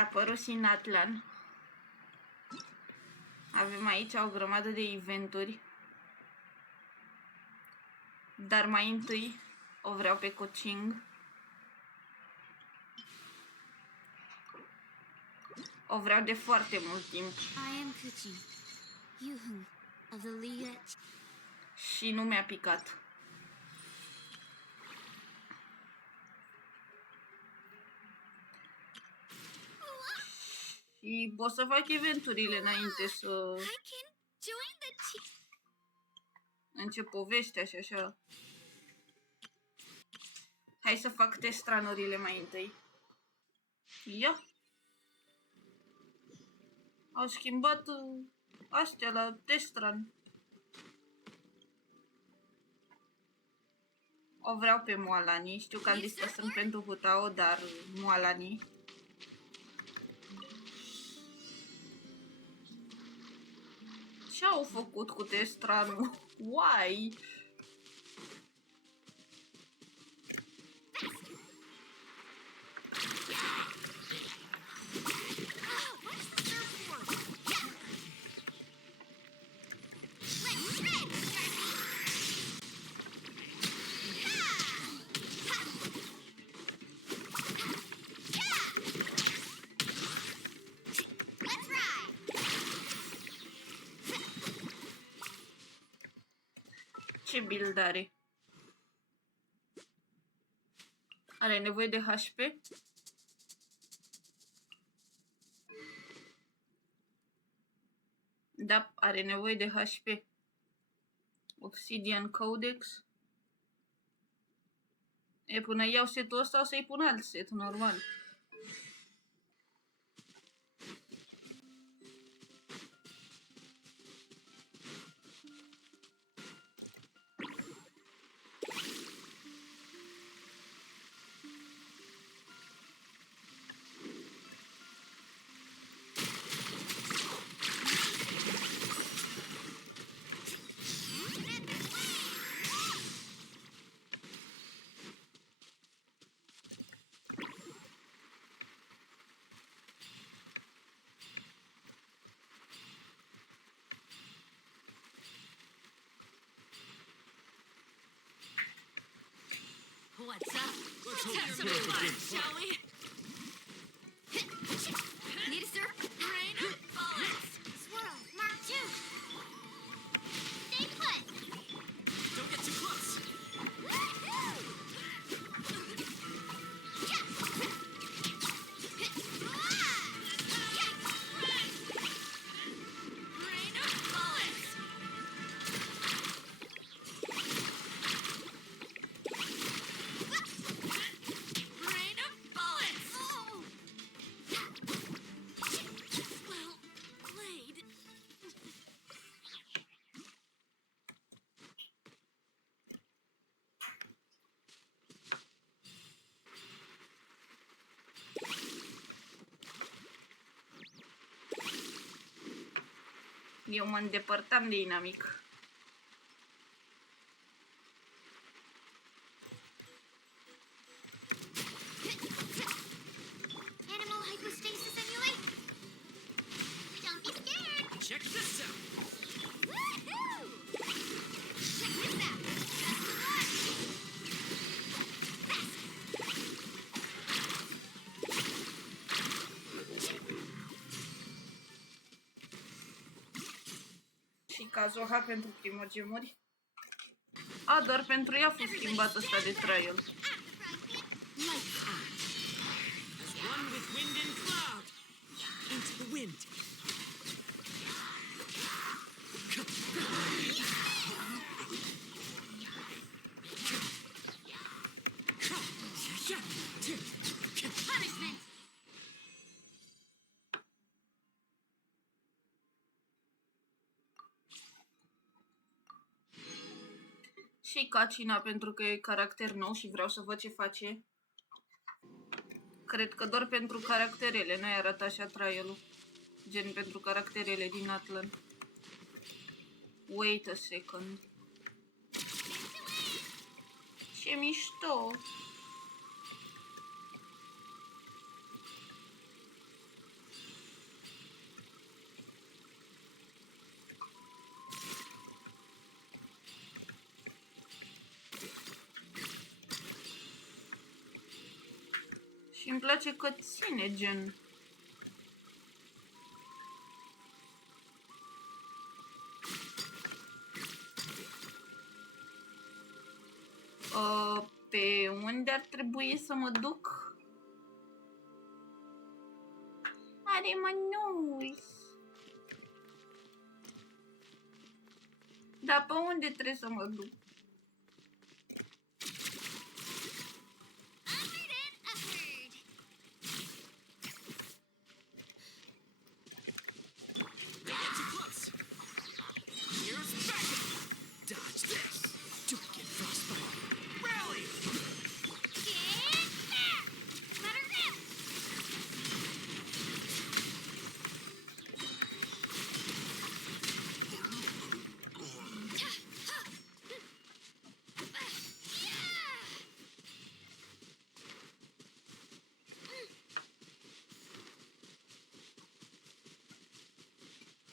A apărut Sinatlan. Avem aici o grămadă de eventuri. Dar mai întâi o vreau pe Keqing. O vreau de foarte mult timp. I am Keqing, Yuheng of the Liga. Și nu mi-a picat. Și o să fac eventurile înainte să încep povestea și așa. Hai să fac test-run-urile mai întâi. Ia! Au schimbat astea la test-run. O vreau pe Mualani. Știu că am zis că sunt pentru Hutao, dar Mualani. Ce au făcut cu test-run-ul? Why? Ce build are? Are nevoie de HP? Da, are nevoie de HP. Obsidian Codex. E, până iau setul ăsta o să-i pun alt set, normal. What's up? Let's have some fun, shall we? Need a sir? Rain of bullets! Swirl, Mark 2. Stay put. Don't get too close! Rain of bullets! Rain of bullets! Well played. Eu mă îndepărtam de inamic. Animal hypostasis emulate. Don't be scared. Check this out! Woohoo! Check this out. That's the one. Și Kazuha pentru primogemuri. A, doar pentru ea a fost schimbat ăsta de trial. As one with wind and cloud! Into the wind! Punishment. Și Kachina pentru că e caracter nou și vreau să văd ce face. Cred că doar pentru caracterele, nu-i arăta așa trial-ul. Gen pentru caracterele din Atlan. Wait a second. Ce mișto! Și îmi place că ține, gen. Pe unde ar trebui să mă duc? Are mănuși. Dar pe unde trebuie să mă duc? Upward and upward. Don't get too close. Here's backup. Dodge this. Don't get frostbite. Rally. Get back. Let her rip.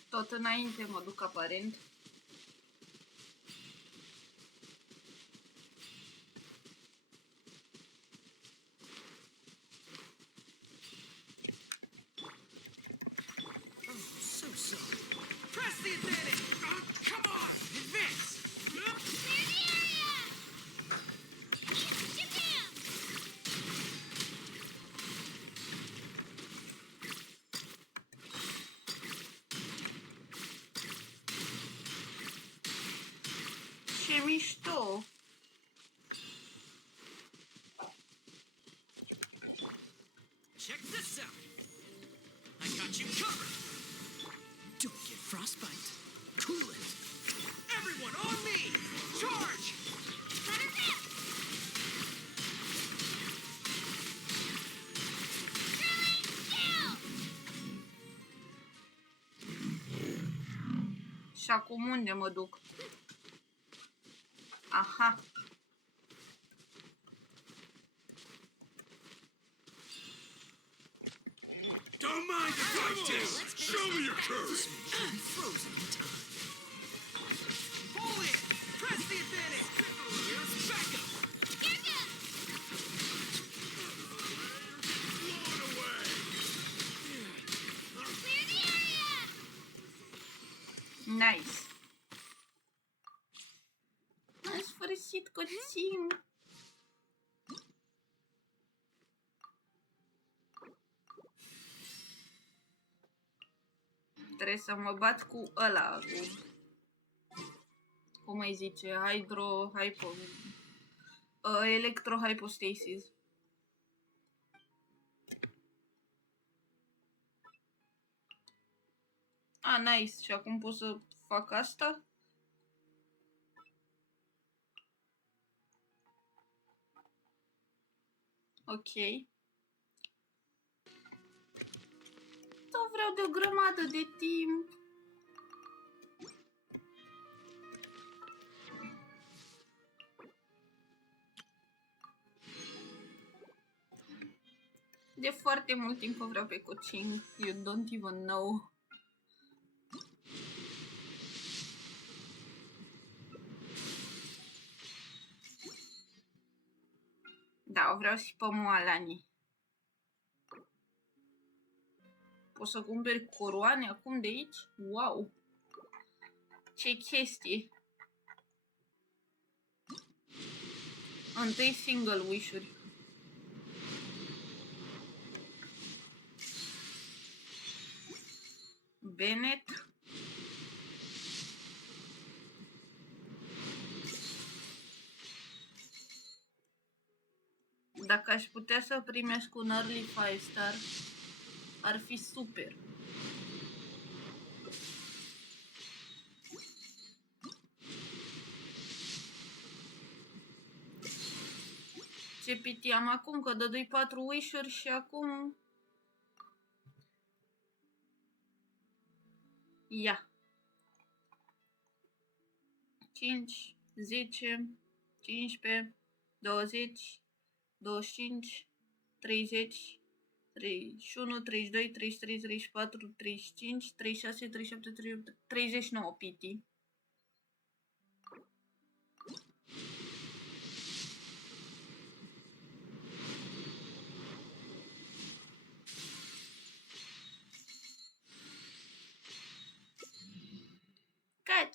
Tot înainte mă duc aparent. So sorry. Press the advantage. Come on. Advance. Clear the area. Jam. Ce mișto! Check this out. I got you covered. Don't get frostbite. Cool it. Everyone on me. Charge. Let her rip. Drilling down. Și acum unde mă duc? Aha! Don't mind the fight test. Show me your curves. Frozen in time. Pull in. Press the advantage. Here's backup. Gaga. Blown away. Clear the area. Nice! În sfârșit că țin! Trebuie să mă bat cu ăla, cu... Cum îi zice? Electro-hypostasis. Ah, nice. Și acum pot să fac asta? Ok. Tot vreau de o grămadă de timp. De foarte mult timp vreau pe coaching. You don't even know. Da, o vreau și pe Moalani. Poți să cumperi coroane acum de aici? Wow! Ce chestie! Întâi single wish-uri. Bennett. Dacă aș putea să primesc un early 5-star, ar fi super. Ce piti am acum? Că dădui 4 wish-uri și acum... Ia. 5, 10, 15, 20, 25, 30, 31, 32, 33, 34, 35, 36, 37, 38, 39 piti.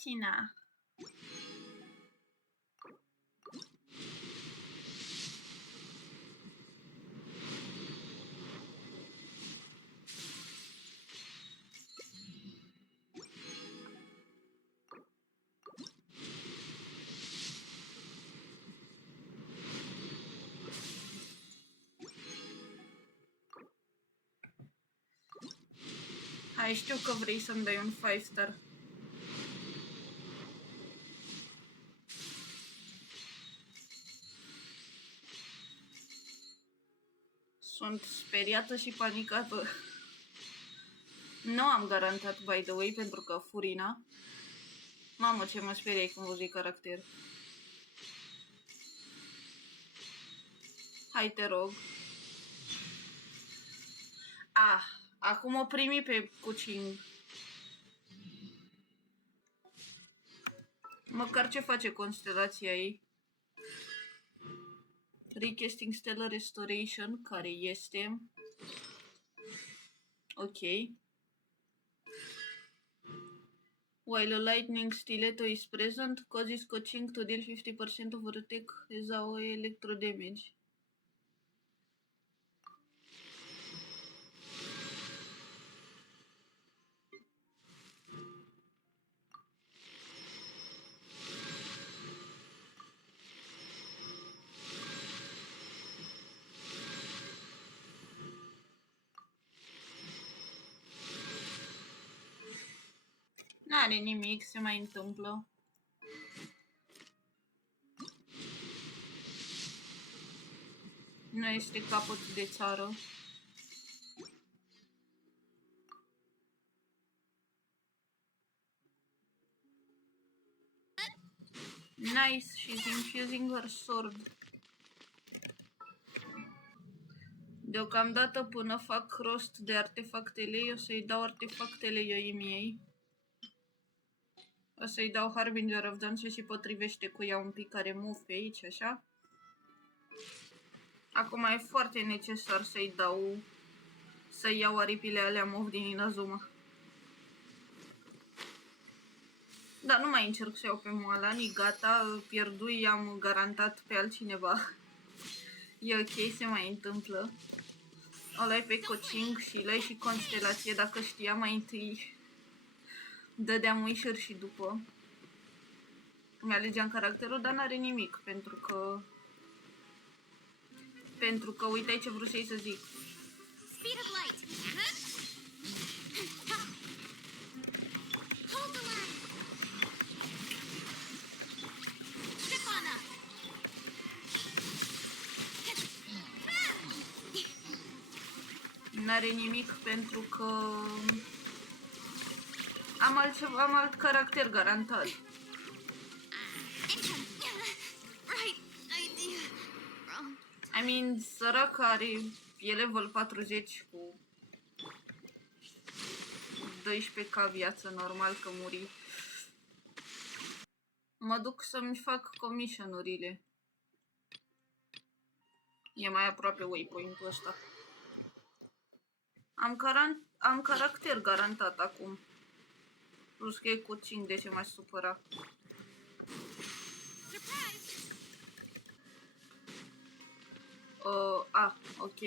Platina. Hai, știu că vrei să-mi dai un 5 star. Sunt speriată și panicată. Nu am garantat, by the way, pentru că Furina. Mamă, ce mă speriai când văzui caracter. Hai, te rog. Ah, acum o primi pe Kuching. Măcar ce face constelația ei. Recasting Stellar Restoration, care este... Ok. While a lightning stiletto is present, causes Kuching to deal 50% of attack as our electro damage. N-are nimic, se mai întâmplă. Nu este capăt de țară. Nice, she's infusing her sword. Deocamdată până fac rost de artefactele ei, o să-i dau artefactele ei. O să-i dau Harbinger of Dawn și potrivește cu ea un pic, care move pe aici, așa. Acum e foarte necesar să-i dau... să iau aripile alea move din Inazuma. Da, nu mai încerc să iau pe Moalani, gata, pierdui, am garantat pe altcineva. E ok, se mai întâmplă. O luai pe Kuching și luai și constelație, dacă știa mai întâi. Dădeam uișuri și după. Mi-alegeam caracterul, dar n-are nimic, pentru că... uite ce vreau să-i să zic. Speed of light. Hold the line. Trip on up. N-are nimic pentru că... am alt caracter garantat. Right idea. Wrong. I mean, săraca are... e level 40 cu 12k viață, normal că muri. Mă duc să-mi fac commission-urile. E mai aproape waypoint-ul ăsta. Am caracter garantat acum. Plus că e Kuching, de ce m-aș supăra. Ok.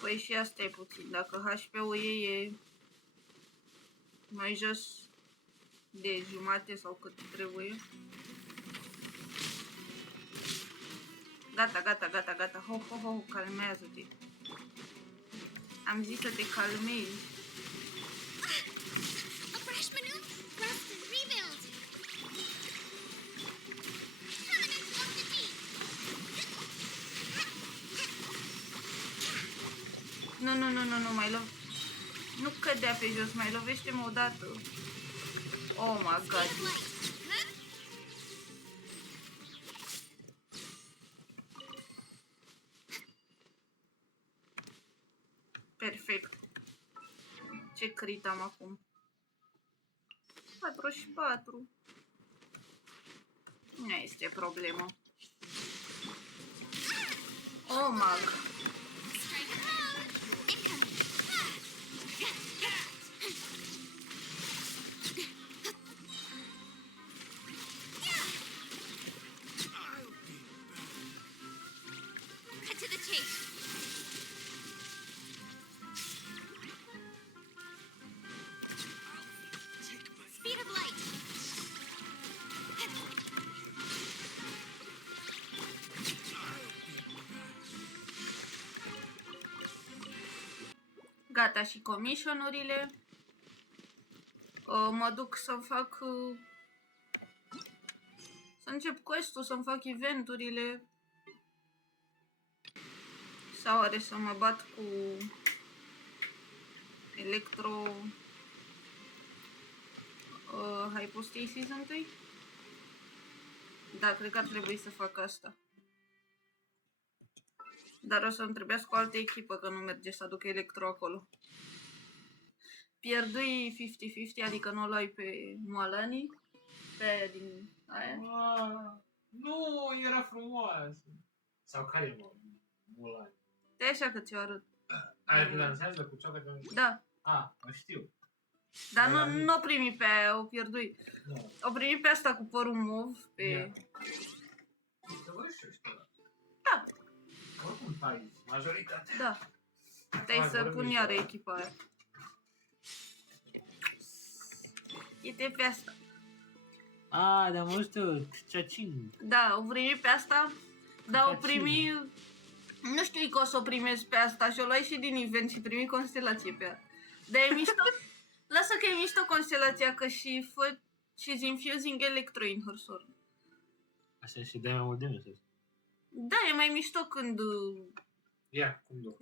Păi și asta e puțin. Dacă HP-ul ei e mai jos de jumate sau cât trebuie. Gata. Ho, calmează-te. Am zis să te calmezi. A fresh maneuver. Rest and rebuild. Covenant of the deep. Nu, mai lov... Nu cădea pe jos, mai lovește-mă odată. Oh my god. Speed of light. Perfect. Ce crit am acum? 44. Nu este problemă. Oh, mag. Cut to the chase. Speed of light. Gata și commission-urile. Mă duc să fac... să încep quest-ul, să-mi fac eventurile. Sau are să mă bat cu... Electro... Hypostasis întâi? Da, cred că ar trebui să fac asta. Dar o să-mi trebuiască o altă echipă, că nu merge să aduc Electro acolo. Pierdui 50-50, adică nu o luai pe Moalani. Pe aia din aia. Nu, era frumoasă. Sau care e Mulan? De așa că ți-o arăt. Aia te dansează cu cioacă de... Da. O știu. Dar nu o primi pe aia, o pierdui. Nu. O primi pe asta cu părul mov, pe... Să vă știu. Da, Oricum tai majoritatea. da. Stai să pun iară echipa aia. Uite pe asta. Dar mă știu, Ciacin. Da, o primi pe asta, dar o primi... Nu știu că o să o primezi pe asta și o luai și din event și primi constelație pe ea. Dar e mișto... Lasă că e mișto constelația, că și fă... She's infusing electro in her sword. Așa și dai mai mult damage. Da, e mai mișto când... Ia, cum duc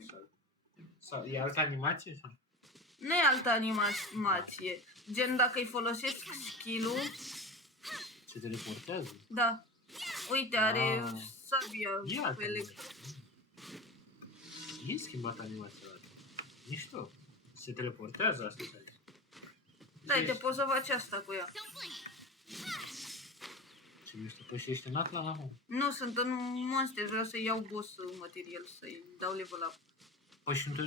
sau e altă animație? Sau? Nu e altă animație. Gen, dacă îi folosesc skill-ul... Se teleportează? Da. Uite, are sabia Ia, pe electro. E schimbat animația asta. Mișto. Se teleportează asta. Da, te poți să faci asta cu ea. Don't blink. Ce mișto. Păi și ești în Atlan acum? Nu, sunt în monster, vreau să iau boss material, să-i dau level up. Păi și nu te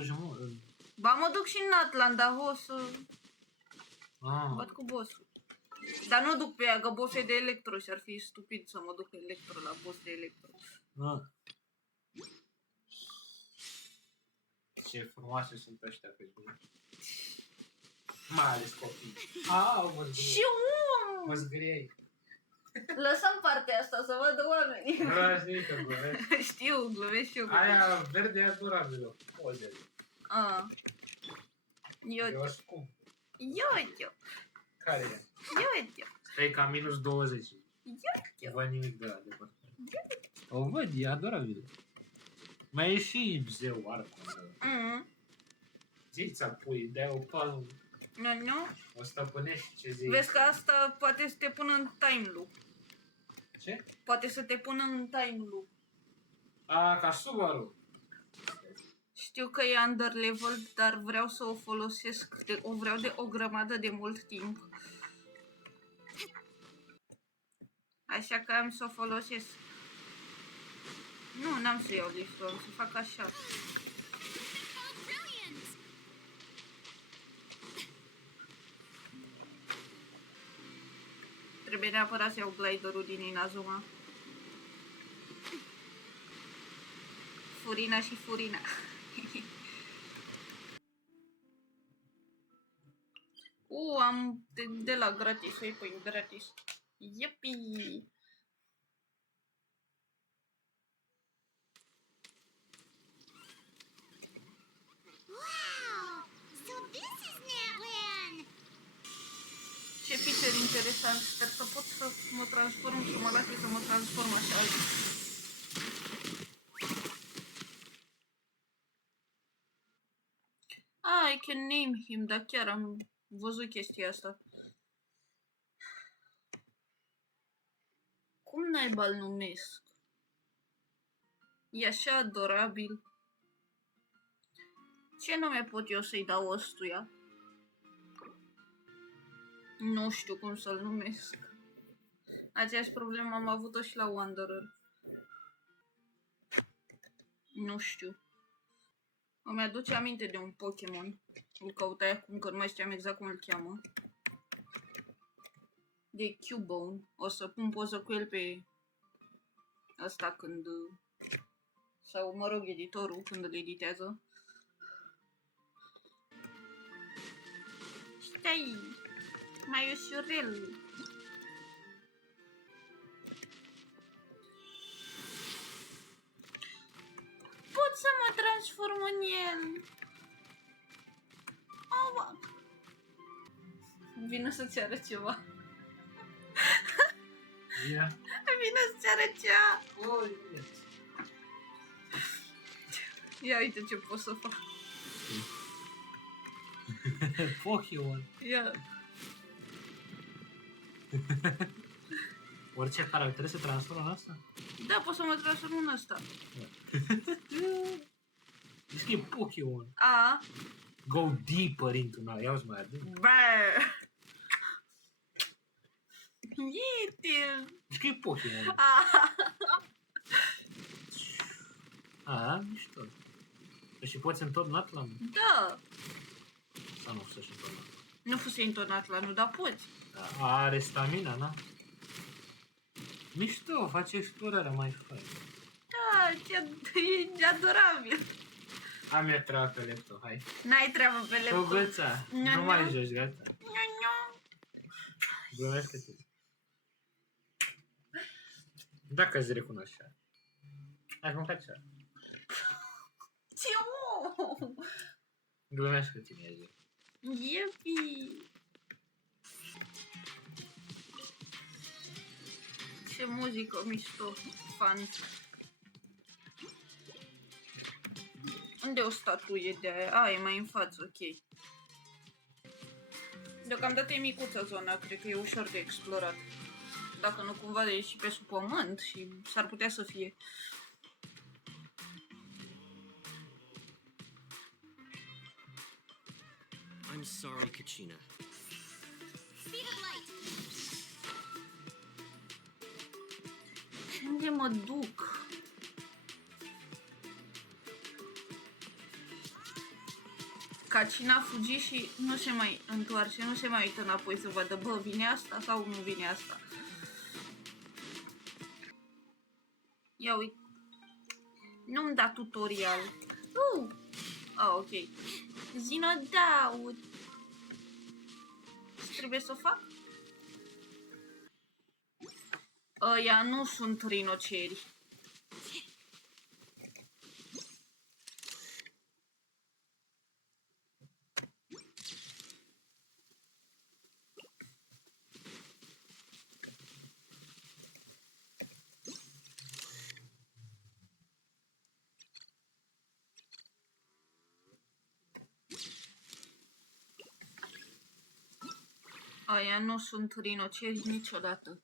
Ba, mă duc și în Atlan, dar o să bat cu boss-ul. Dar nu duc pe ea, că boss e de electro și ar fi stupid să mă duc electro la boss de electro. Ce frumoase sunt ăștia pe bine. Mai ales copii. Mă zgâriei. Și Mă zgâriei. lăsăm partea asta să vadă oamenii. Nu las nimic că glumesc. Știu, glumesc și eu. Aia verde e adorabilă. Poze. Eu. Scump. Eu. Care e? Eu. Stai ca minus 20. Nu văd nimic de la departe. O văd, e adorabilă. Mai e și zeu arcul. Zița pui, dai o palmă. Nu? O stăpânești ce zici. Vezi că asta poate să te pună în time loop. Ce? Poate să te pună în time loop. Ca Subaru. Știu că e underleveled, dar vreau să o folosesc. O vreau de o grămadă de mult timp. Așa că am să o folosesc. Nu, n-am să iau liftul, am să fac așa. Brilliant. Trebuie neapărat să iau gliderul din Inazuma. Furina și Furina. Am de la gratis, o păi gratis. Yippee! Wow. So this is Natlan. Ce feature interesant, sper să pot să mă transform, să mă lase să mă transform așa. I can name him, dar chiar am văzut chestia asta. Cum naiba îl numesc? E așa adorabil. Ce nume pot eu să-i dau ăstuia? Nu știu cum să-l numesc. Aceeași problemă am avut-o și la Wanderer. Nu știu. Îmi aduce aminte de un Pokémon. Îl căutai acum că nu mai știam exact cum îl cheamă. De Cubone. O să pun poză cu el pe asta când... Sau mă rog, editorul când îl editează. Stai! Mai ușurel! Pot să mă transform în el! Oh, vine să-ți arăt ceva. Ia. Vine să-ți arăt ceva. Oh, yes. Ia uite ce pot să fac. Pokémon. Ia. Orice caracter se transformă în asta? Da, pot să mă transform în ăsta. Zici că e Pokémon. A. Go deeper into now. Ia-ți mai adânc. Bă. Iete. Zici că e Pokémon. Mișto. Și poți întorni Natlan? Da. Sau nu să-și întorni? Nu fusei întonat la nu, dar poți. Are stamina, na? Mișto, face explorarea mai fain. Da, e adorabil. Am eu treaba pe laptop, hai. N-ai treabă pe Cu laptop. găța, nu mai joci, gata. Glumesc-te. Dacă îți recunoști așa. Ai cum faci așa? Ce om? Glumesc cu tine, zic. Iepi. Ce muzică mișto, fan. Unde e o statuie de aia? E mai în față, ok. Deocamdată e micuță zona, cred că e ușor de explorat. Dacă nu cumva e și pe sub pământ și s-ar putea să fie. I'm sorry, Kachina. Speed of light. Unde mă duc? Cacina a fugit și nu se mai întoarce, nu se mai uită înapoi să vadă, bă, vine asta sau nu vine asta. Ia uite. Nu-mi da tutorial. Ok. Zinodaut. Ce trebuie să fac? Ăia nu sunt rinoceri. Aia nu sunt rinoceri niciodată.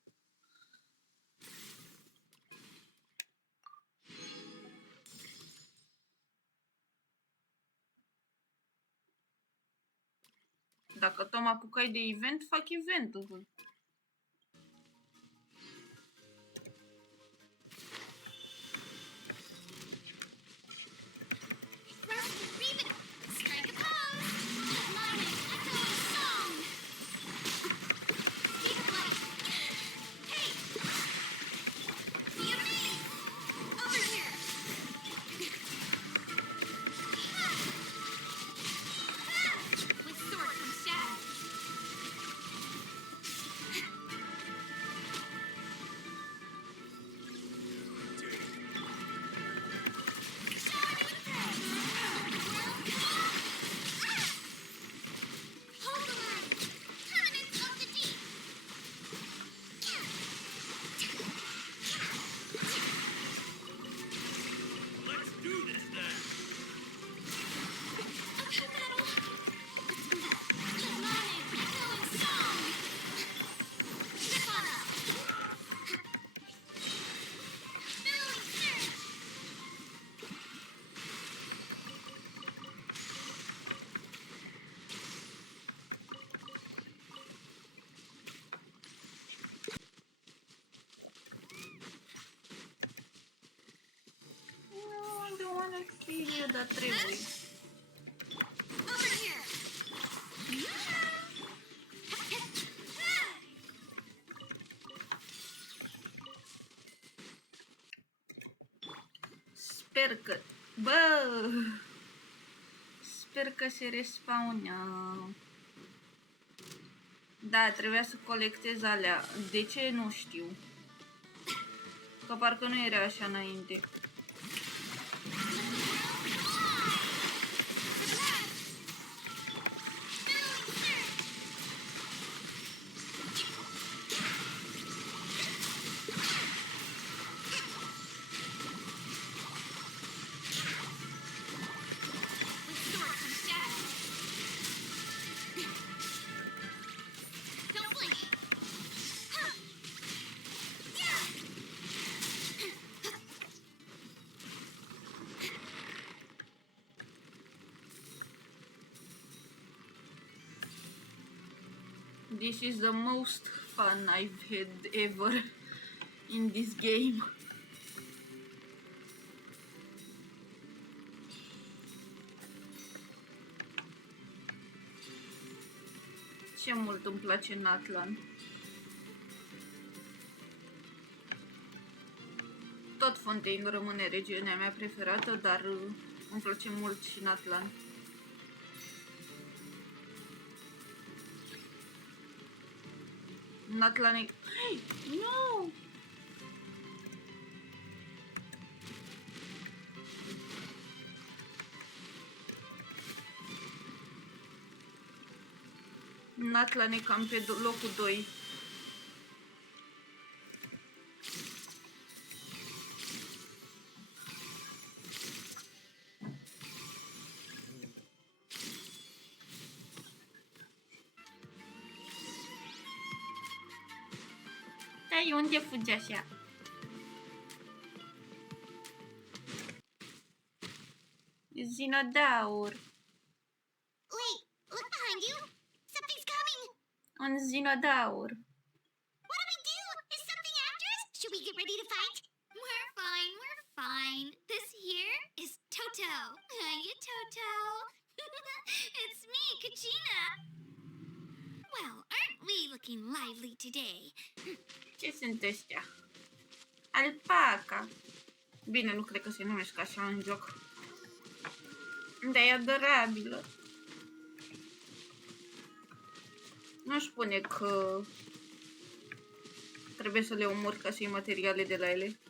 Dacă tot mă apucai de event, fac eventul. Strike a pose. Lightning echoing song. Speed of light. Hey. Fear me. Over here. Ha. Ha. With sword comes shadow. Bine, dar trebuie. Over here. Sper că... Bă! Sper că se respawneă. Da, trebuia să colectez alea. De ce? Nu știu. Că parcă nu era așa înainte. With sword comes shadow. Don't blink. Huh. Yeah. This is the most fun I've had ever in this game. Ce mult îmi place Natlan. Tot Fontaine rămâne regiunea mea preferată, dar îmi place mult și Natlan. Natlan e... Hey, no! Natlan e cam pe locul 2. Stai, unde fugi așa? Zinodaur. Wait, look behind you. Something's coming. Un zinodaur. What do we do? Is something after us? Should we get ready to fight? We're fine, we're fine. This here is Toto. Hiya, Toto. It's me, Kachina. Well, aren't we looking lively today? Ce sunt ăștia? Alpaca. Bine, nu cred că se numesc așa în joc. Dar e adorabilă. Nu spune că trebuie să le omor ca să iei materiale de la ele.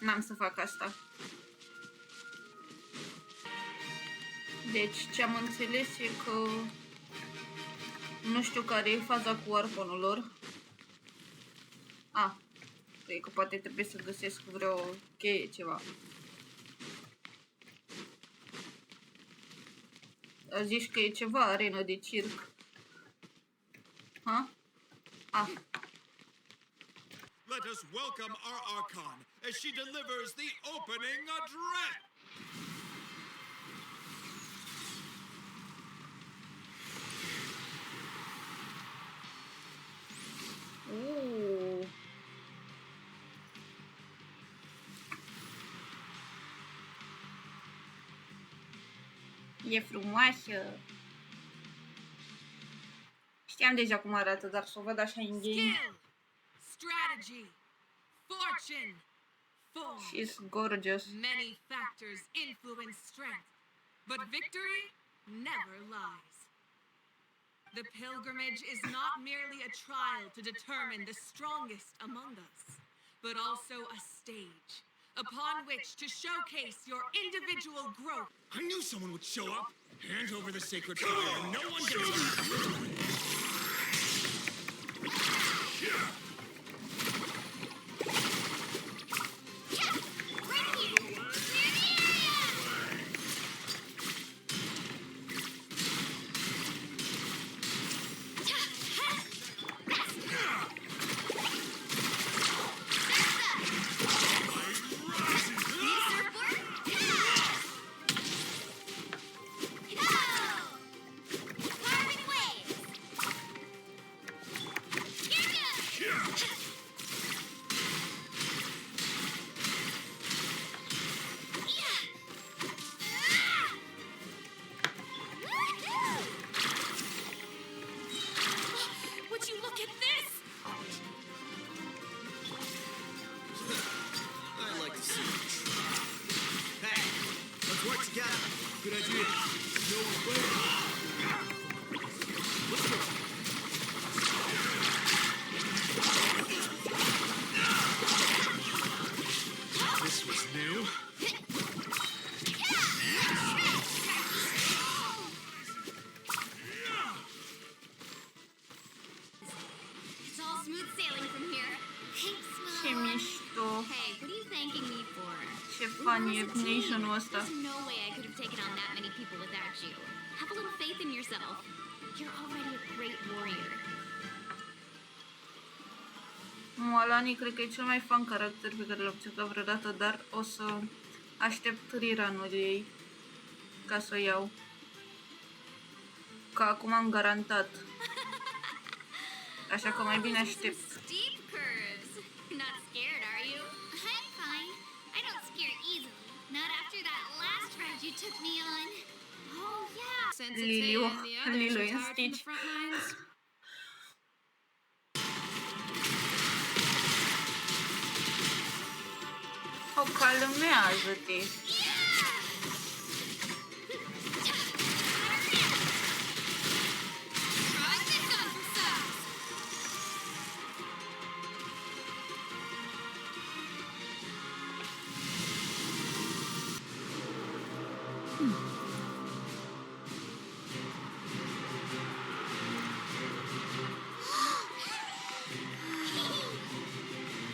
N-am să fac asta. Deci, ce am înțeles e că nu știu care e faza cu arconul lor. Cred că poate trebuie să găsesc vreo cheie, ceva. Zici că e ceva arenă de circ. Ha? Let us welcome our Archon as she delivers the opening address. E frumoasă. Știam deja cum arată, dar să o văd așa în game. Skill, strategy, fortune, form. She's gorgeous. Many factors influence strength, but victory never lies. The pilgrimage is not merely a trial to determine the strongest among us, but also a stage upon which to showcase your individual growth. I knew someone would show up. Hand over the sacred fire and no one gets Here goes! new. It's all smooth sailing from here. Thanks, Ce Mom. mișto. Hey, what are you thanking me for? Ce We fan were e as a team. Nation-ul ăsta. There's no way I could have taken on that many people without you. Have a little faith in yourself. You're already a great warrior. Moalani cred că e cel mai fan caracter pe care l-am încercat vreodată, dar o să aștept rerun-ul ei ca să o iau. Că acum am garantat. Așa că mai bine aștept. Steep curves. Not scared, are you? I'm fine. I don't scare easily. Not after that last ride you took me on. Oh, yeah. Since Lilo. Ataya and the others Lilo retired and from the Stitch. front lines, O calmează-te. Try this on for size.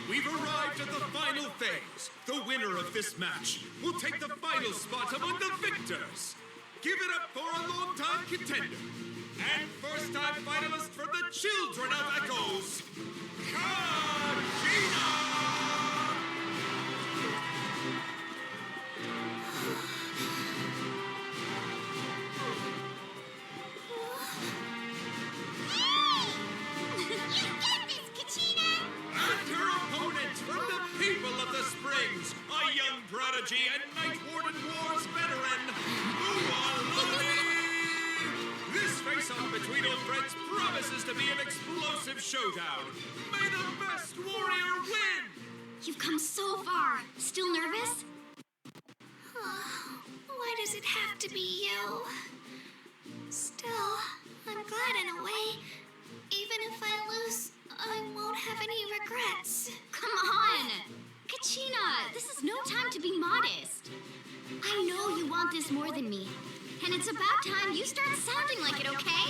We've arrived at the final phase. The winner of this match will take the final spot among the victors. Give it up for a long-time contender and first-time finalist from the Children of Echoes, Kachina! You get this, Kachina! And her opponent from the people of the Springs, a young prodigy and Night Warden Wars veteran, Mualani! This face-off between old friends promises to be an explosive showdown. May the best warrior win! You've come so far. Still nervous? Why does it have to be you? Still, I'm glad in a way. Even if I lose, I won't have any regrets. Come on! Kachina, this is no time to be modest. I know you want this more than me. And it's about time you start sounding like it, okay?